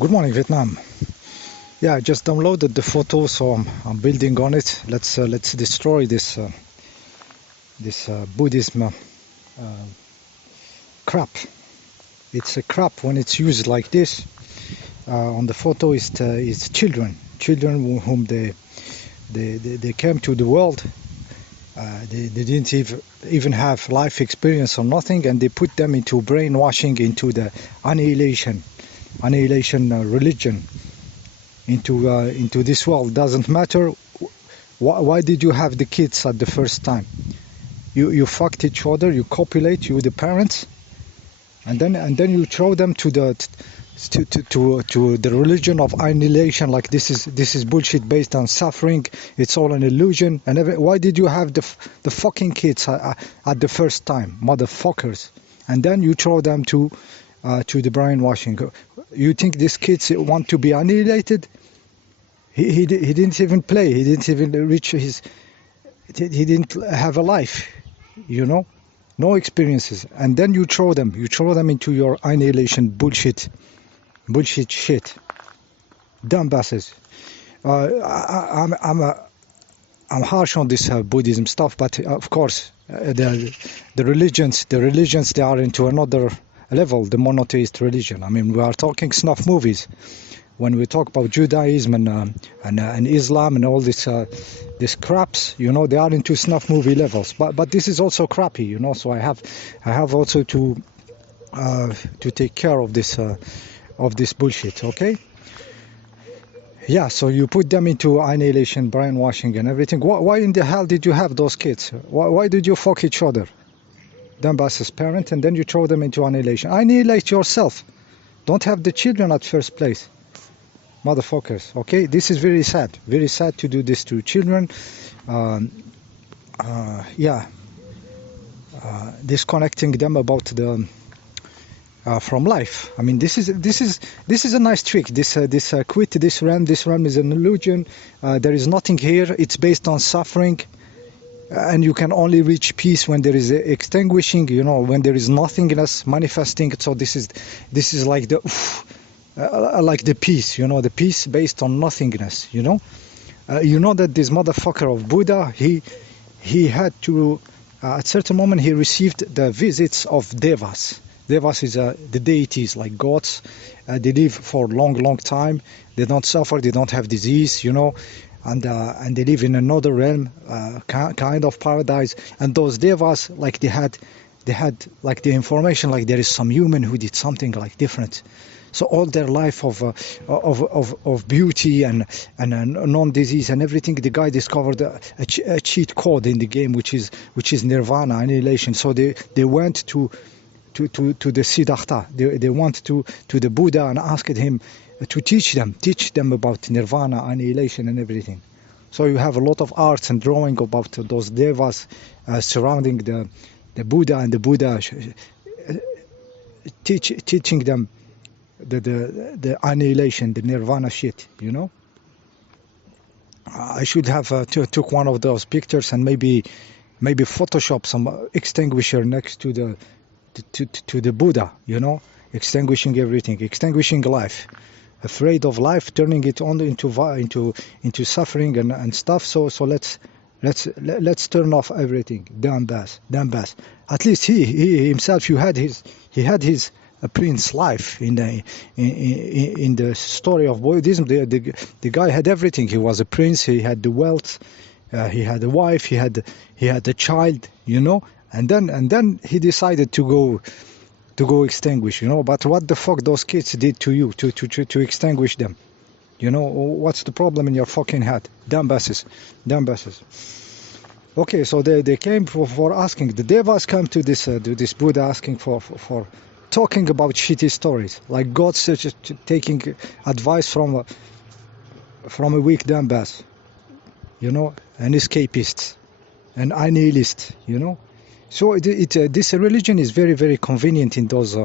Good morning, Vietnam. Yeah, I just downloaded the photo, so I'm building on it. Let's destroy this Buddhism crap. It's a crap when it's used like this. On the photo is children whom they came to the world. They didn't even have life experience or nothing, and they put them into brainwashing, into the annihilation religion, into this world. Doesn't matter why did you have the kids at the first time. You fucked each other, you copulate, you the parents, and then you throw them to the religion of annihilation. Like this is bullshit based on suffering. It's all an illusion. And why did you have the fucking kids at the first time, motherfuckers? And then you throw them to the brainwashing. You think these kids want to be annihilated? He didn't even play. He didn't even reach his. He didn't have a life, no experiences. And then you throw them into your annihilation bullshit shit. Dumbasses. I'm harsh on this Buddhism stuff, but of course the religions they are into another level. The monotheist religion. I mean, we are talking snuff movies when we talk about Judaism and Islam and all this craps. They are into snuff movie levels. But this is also crappy. So I have also to take care of this bullshit. Okay. Yeah, so you put them into annihilation, brainwashing and everything. Why in the hell did you have those kids? Why did you fuck each other? Dumbasses parent, and then you throw them into annihilation. Annihilate yourself. Don't have the children at first place. Motherfuckers, okay? This is very sad to do this to children. Disconnecting them about the from life. I mean, this is a nice trick. This quit this realm. This realm is an illusion. There is nothing here. It's based on suffering, and you can only reach peace when there is extinguishing. When there is nothingness manifesting. So this is like the peace. The peace based on nothingness. That this motherfucker of Buddha, he had to at certain moment he received the visits of devas. Devas is the deities, like gods. They live for a long time. They don't suffer. They don't have disease, and they live in another realm, kind of paradise. And those devas, like they had like the information, like there is some human who did something like different. So all their life of beauty and non-disease and everything, the guy discovered a cheat code in the game, which is nirvana, annihilation. So they went to the Siddhartha. They went to the Buddha and asked him to teach them about nirvana, annihilation and everything. So you have a lot of arts and drawing about those devas surrounding the Buddha, and the Buddha teaching them the annihilation, the nirvana shit. I should have took one of those pictures and maybe Photoshop some extinguisher next to the Buddha, extinguishing everything, extinguishing life, afraid of life, turning it on into suffering and stuff. So let's turn off everything. Damn bass. At least he himself, he had his prince life in the story of Buddhism. The guy had everything. He was a prince. He had the wealth. He had a wife. He had a child. And then he decided to go extinguish, But what the fuck those kids did to you to extinguish them? What's the problem in your fucking head? Dumbasses. Okay, so they came for asking. The devas come to this Buddha asking for talking about shitty stories, like God taking advice from a weak dumbass, an escapist, an nihilist, So this religion is very, very convenient in those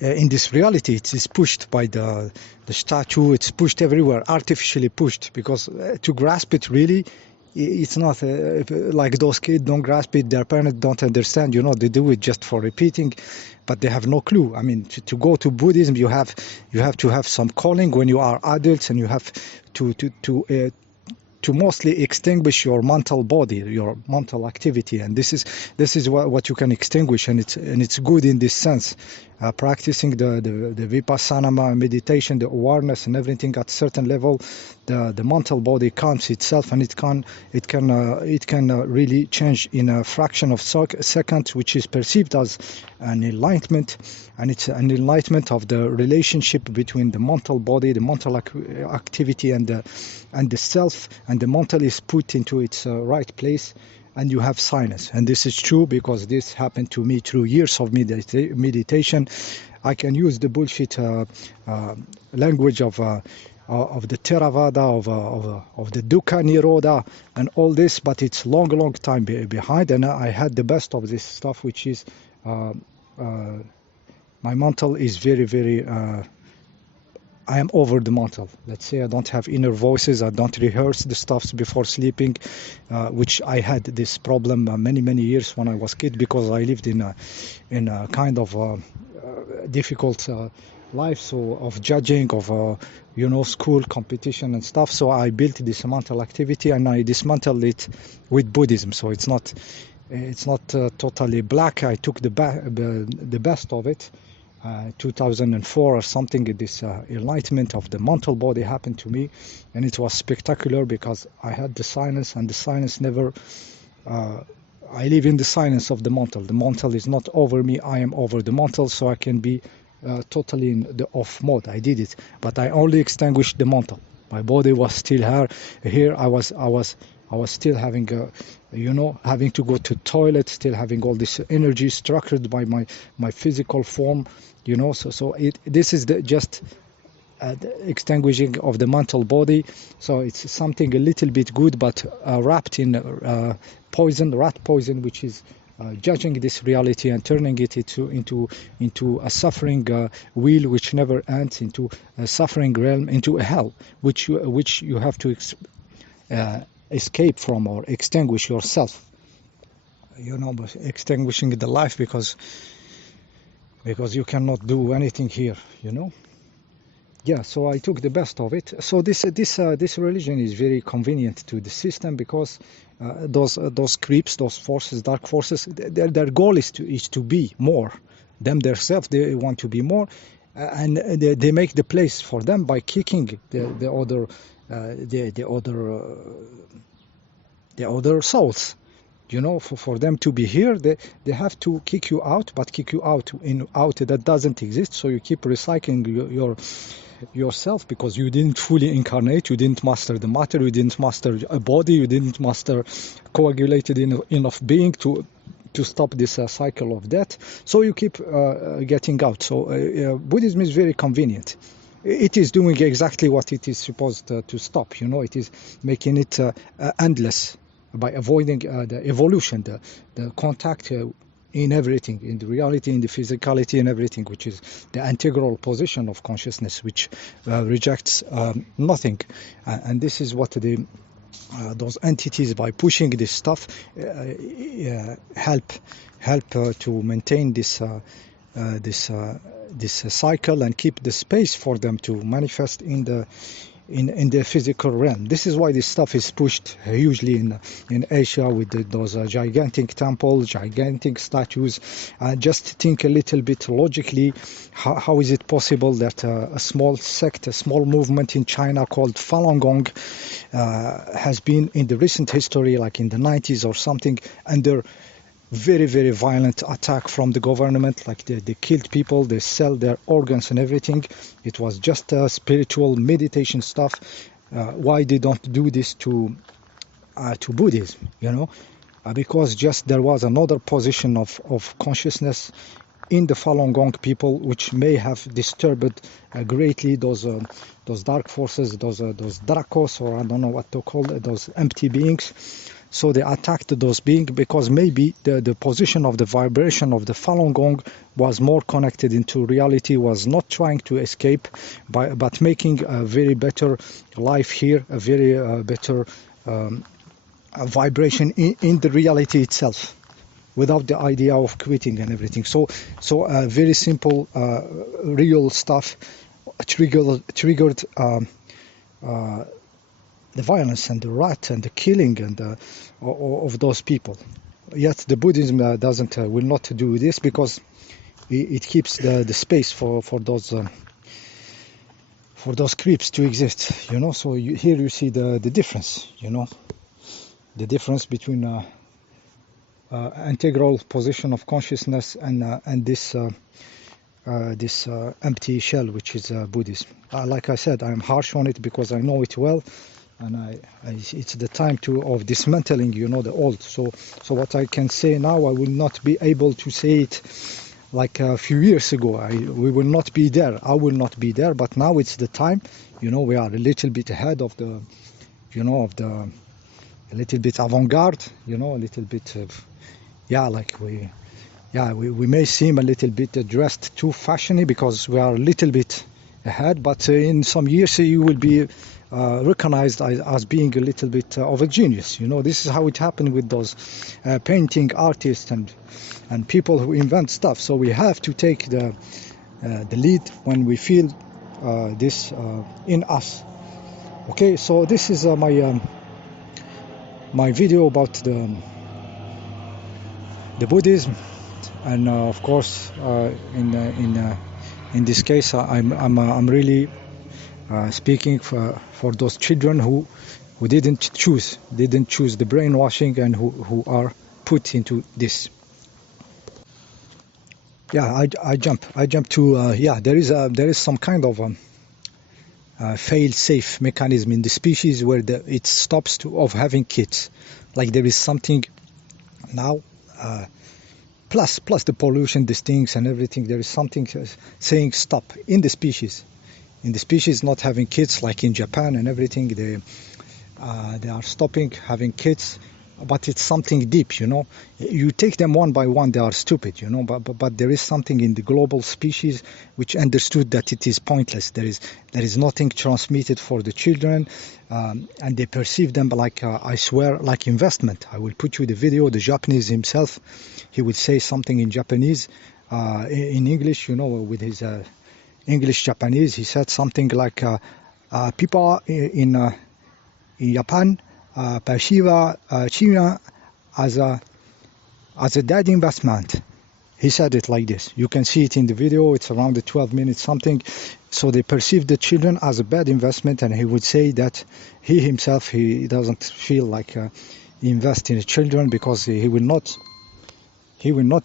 in this reality. It's pushed by the statue. It's pushed everywhere, artificially pushed, because to grasp it really, It's not like those kids don't grasp it, their parents don't understand, they do it just for repeating, but they have no clue. I mean, to go to Buddhism, you have to have some calling when you are adults, and you have to mostly extinguish your mental body, your mental activity, and this is what you can extinguish, and it's good in this sense. Practicing the vipassana meditation, the awareness and everything at certain level, the mental body calms itself, and it can really change in a fraction of seconds, which is perceived as an enlightenment, and it's an enlightenment of the relationship between the mental body, the mental activity, and the self, and the mental is put into its right place, and you have silence. And this is true because this happened to me through years of meditation. I can use the bullshit language of the Theravada, of the Dukkha Nirodha and all this, but it's long time behind, and I had the best of this stuff, which is my mental is very I am over the mental. Let's say I don't have inner voices, I don't rehearse the stuffs before sleeping, which I had this problem many years when I was a kid, because I lived in a kind of difficult life, so of judging, of school competition and stuff. So I built this mental activity, and I dismantled it with Buddhism. So it's not totally black. I took the best of it. 2004 or something, this enlightenment of the mental body happened to me, and it was spectacular because I had the silence, and the silence never I live in the silence of the mental. The mental is not over me, I am over the mental, so I can be totally in the off mode. I did it, but I only extinguished the mental. My body was still here. I was still having having to go to toilet, still having all this energy structured by my physical form, so this is just the extinguishing of the mental body. So it's something a little bit good, but wrapped in rat poison, which is judging this reality and turning it into a suffering wheel which never ends, into a suffering realm, into a hell, which you have to escape from or extinguish yourself, but extinguishing the life, because you cannot do anything here, Yeah, so I took the best of it. So this religion is very convenient to the system, because those creeps, those forces, dark forces, their goal is to be more. Them themselves, they want to be more, and they make the place for them by kicking the other souls. For them to be here, they have to kick you out, but kick you out that doesn't exist. So you keep recycling yourself, because you didn't fully incarnate, you didn't master the matter, you didn't master a body, you didn't master coagulated enough being to stop this cycle of death. So you keep getting out. So Buddhism is very convenient. It is doing exactly what it is supposed to stop. It is making it endless by avoiding the evolution, the contact in everything, in the reality, in the physicality, and everything, which is the integral position of consciousness, which rejects nothing. And this is what those entities, by pushing this stuff, help to maintain this cycle, and keep the space for them to manifest in the physical realm. This is why this stuff is pushed hugely in Asia, with those gigantic temples, gigantic statues. Just think a little bit logically, how is it possible that a small sect, a small movement in China called Falun Gong has been in the recent history, like in the 90s or something, under very violent attack from the government, like they killed people, they sell their organs and everything. It was just spiritual meditation stuff. Why they don't do this to Buddhism, because just there was another position of consciousness in the Falun Gong people, which may have disturbed greatly those dark forces, those Dracos, or I don't know what to call it, those empty beings. So they attacked those beings because maybe the position of the vibration of the Falun Gong was more connected into reality, was not trying to escape, but making a very better life here, a very better vibration in the reality itself, without the idea of quitting and everything. So very simple, real stuff triggered the violence and the wrath and the killing and of those people. Yet the Buddhism will not do this, because it keeps the space for those creeps to exist, you know. So here you see the difference, you know, the difference between integral position of consciousness and this empty shell, which is Buddhism. Like I said, I'm harsh on it because I know it well, and it's the time of dismantling, you know, the old. So what I can say now, I will not be able to say it like a few years ago. We will not be there. I will not be there. But now it's the time. You know, we are a little bit ahead of the, you know, a little bit avant-garde. You know, a little bit of, we may seem a little bit dressed too fashionable because we are a little bit ahead. But in some years you will be recognized as being a little bit of a genius. You know, this is how it happened with those painting artists and people who invent stuff. So we have to take the lead when we feel this in us. Okay, so this is my video about the Buddhism, and of course in this case I'm really speaking for those children who didn't choose the brainwashing and who are put into this. I jump to there is some kind of fail-safe mechanism in the species where it stops of having kids. Like there is something now, plus the pollution, the stinks and everything. There is something saying stop in the species. In the species not having kids, like in Japan and everything, they are stopping having kids. But it's something deep, you know. You take them one by one, they are stupid, you know. But there is something in the global species which understood that it is pointless. There is nothing transmitted for the children, and they perceive them like I swear, like investment. I will put you the video. The Japanese himself, he would say something in Japanese, in English, you know, with his English Japanese. He said something like, people in Japan perceive China as a dead investment. He said it like this. You can see it in the video. It's around the 12 minutes something. So they perceive the children as a bad investment, and he would say that he himself, he doesn't feel like invest in the children because he will not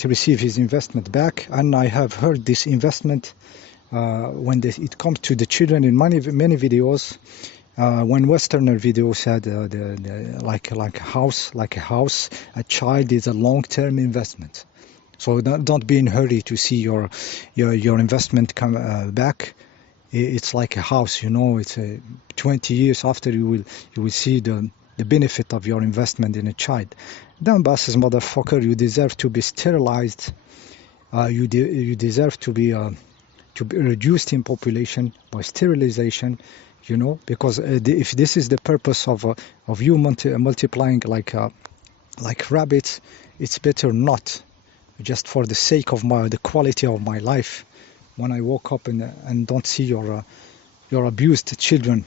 receive his investment back. And I have heard this investment when it comes to the children in many videos. When Westerner video said like a house, a child is a long-term investment. So don't be in a hurry to see your investment come back. It's like a house, you know. It's 20 years after you will see the benefit of your investment in a child. Dumbasses, motherfucker, you deserve to be sterilized. You deserve to be reduced in population by sterilization. You know, because if this is the purpose of you multiplying like rabbits, it's better not. Just for the sake of the quality of my life, when I woke up and don't see your abused children,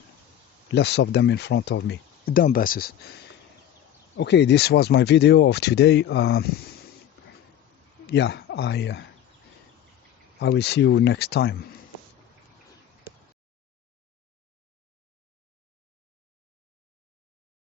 less of them in front of me, dumbasses. Okay, this was my video of today. I will see you next time.